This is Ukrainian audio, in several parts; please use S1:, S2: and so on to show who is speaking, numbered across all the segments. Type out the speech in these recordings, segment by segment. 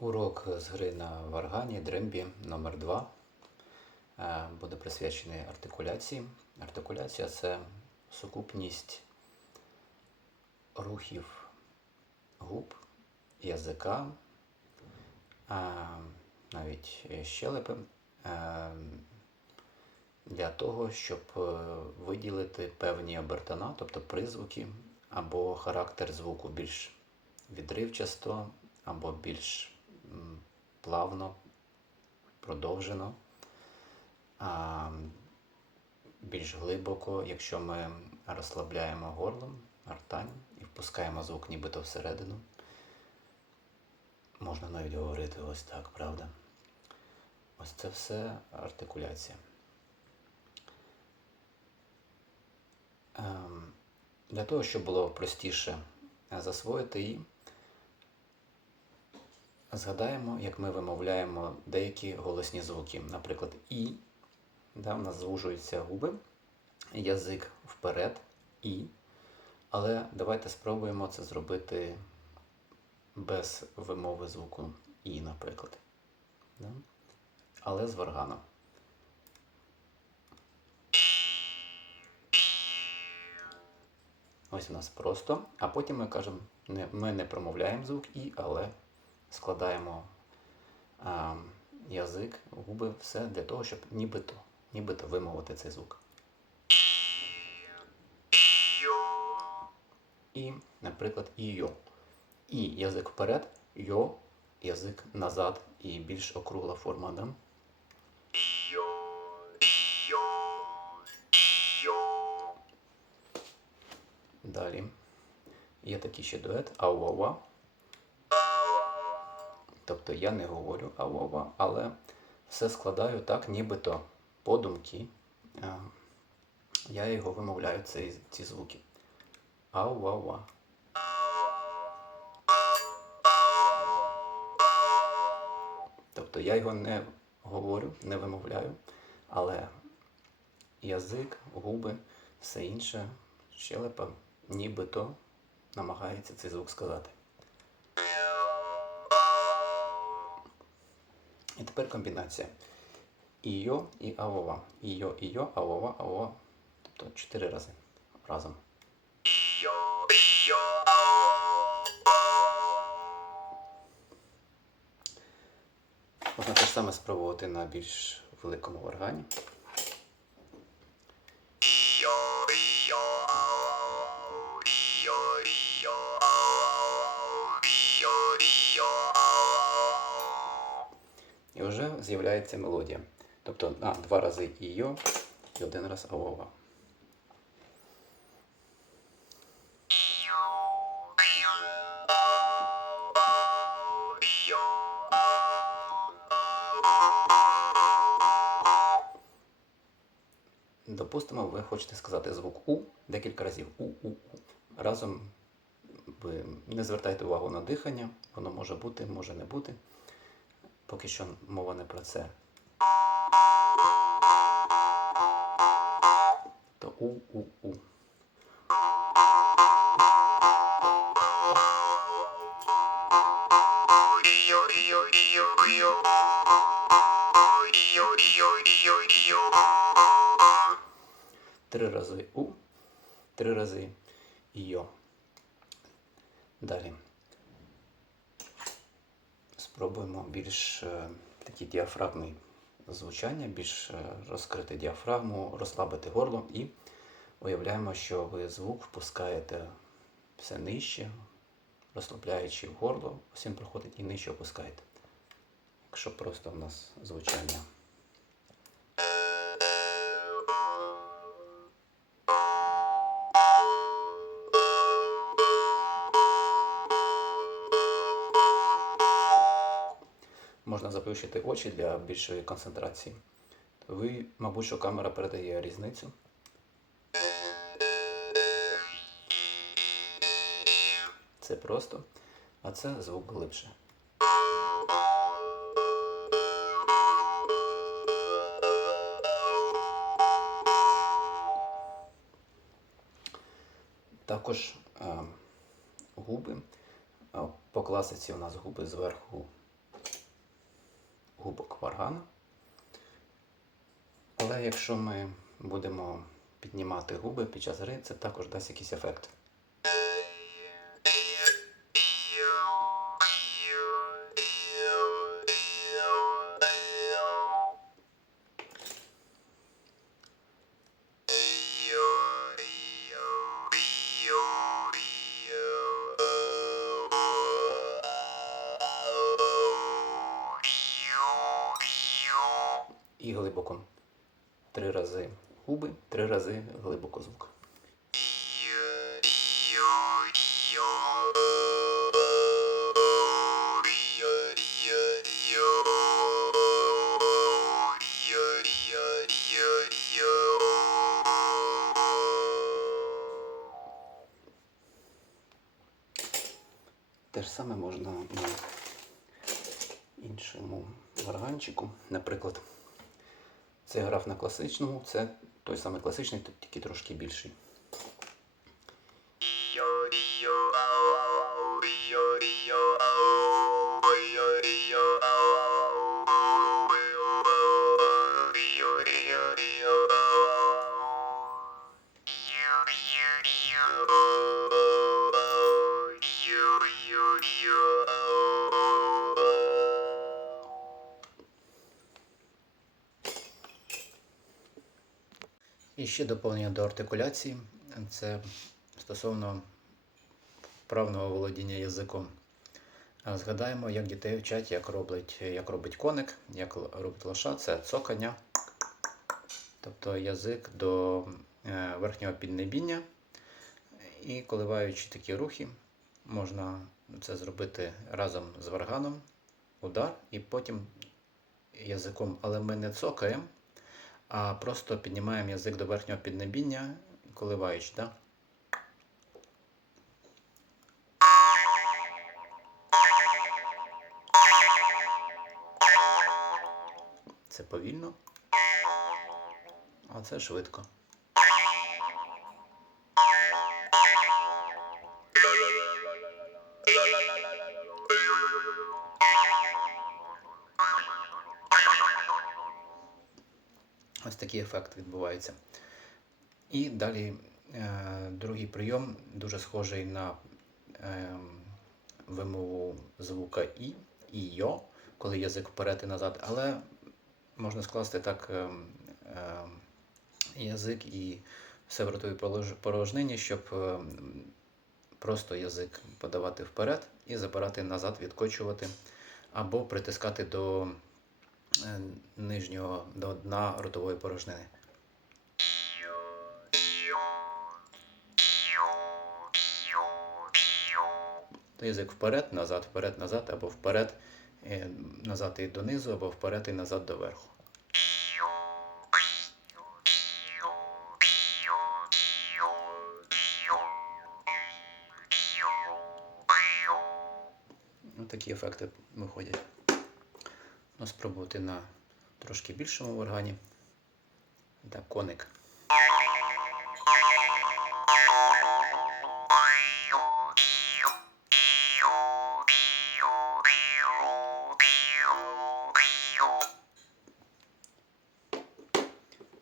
S1: Урок з гри на варгані дрембі номер 2 буде присвячений артикуляції. Артикуляція це сукупність рухів губ, язика, навіть щелепи е, для того, щоб е, виділити певні обертона, тобто призвуки або характер звуку більш відривчасто або більш плавно, продовжено, а, більш глибоко, якщо ми розслабляємо горло, гортань і впускаємо звук нібито всередину. Можна навіть говорити ось так, правда? Ось це все артикуляція. Ем, Для того, щоб було простіше е, засвоїти її, згадаємо, як ми вимовляємо деякі голосні звуки. Наприклад, І, да, у нас звужуються губи, язик вперед, І. Але давайте спробуємо це зробити без вимови звуку І, наприклад. Да? Але з варганом. Ось у нас просто. А потім ми кажемо, не, ми не промовляємо звук І, але складаємо а, язик, губи, все для того, щоб нібито, нібито вимовити цей звук. І, наприклад, і йо. І язик вперед, йо, язик назад і більш округла форма. Да? Далі. Є такий ще дует ауава. Тобто я не говорю ауава, але все складаю так, нібито подумки. е, Я його вимовляю, ці, ці звуки. Ауава. Тобто я його не говорю, не вимовляю, але язик, губи, все інше, щелепа, нібито намагається цей звук сказати. І тепер комбінація. Іо і авова. Іо, іо, авова, авова. Тобто 4 рази разом. Можна те ж саме спробувати на більш великому органі. З'являється мелодія. Тобто а, два рази іо і один раз авова. Допустимо, ви хочете сказати звук У декілька разів. У-у-у. Разом ви не звертайте увагу на дихання, воно може бути, може не бути. Поки що мова не про це. То у-у-у. Три рази у, три рази йо. Далі. Спробуємо більш е, такі діафрагмні звучання, більш е, розкрити діафрагму, розслабити горло і уявляємо, що ви звук впускаєте все нижче, розслабляючи горло, усім проходить і нижче опускаєте. Якщо просто в нас звучання. Можна заплющити очі для більшої концентрації. Ви, мабуть, що камера передає різницю. Це просто, а це звук глибше. Також е, губи. Е, По класиці у нас губи зверху варгана. Але якщо ми будемо піднімати губи під час гри, це також дасть якийсь ефект. І глибоко. Три рази губи, три рази глибоко звук. Те ж саме можна на іншому варганчику. Наприклад, це грав на класичному, це той самий класичний, тільки трошки більший. І ще доповнення до артикуляції. Це стосовно вправного володіння язиком. Згадаємо, як дітей вчать, як робить, як робить коник, як робить лоша, це цокання, тобто язик до е, верхнього піднебіння. І коливаючи такі рухи, можна це зробити разом з варганом, удар, і потім язиком, але ми не цокаємо, а просто піднімаємо язик до верхнього піднебіння, коливаючи. Да? Це повільно, а це швидко. Ось такий ефект відбувається. І далі е, другий прийом дуже схожий на е, вимову звука І і йо, коли язик вперед і назад, але можна скласти так е, е, язик і все в ротовій порожнині, щоб просто язик подавати вперед і забирати назад, відкочувати, або притискати до нижнього до дна ротової порожнини. То язик вперед, назад, вперед, назад, або вперед, е, назад і донизу, або вперед і назад до верху. Такі ефекти виходять. Ну, спробувати на трошки більшому органі. Так, коник.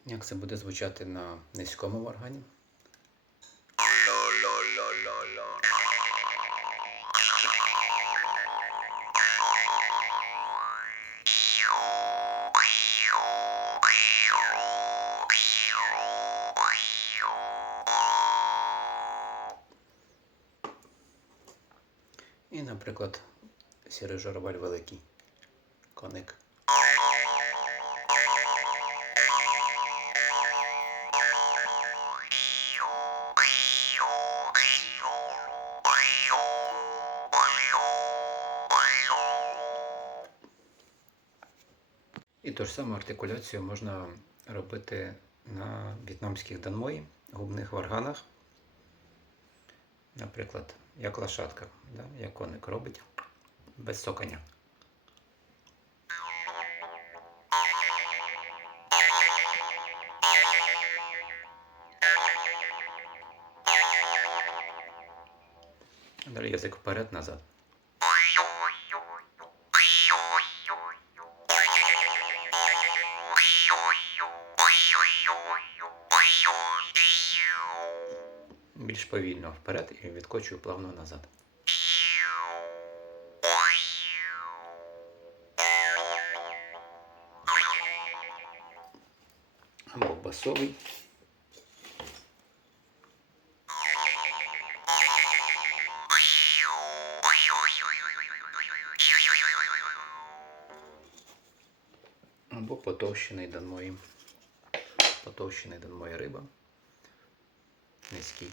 S1: Як це буде звучати на низькому органі? І, наприклад, сірий журавель великий. Коник. І ту ж саму артикуляцію можна робити на в'єтнамських данмої, губних варганах. Наприклад, як лошадка, да? як коник робить без сокання. Далі язик вперед повільно вперед і відкочую плавно назад. Або басовий. Або потовщений до мої. Потовщений до моя риба. Низький.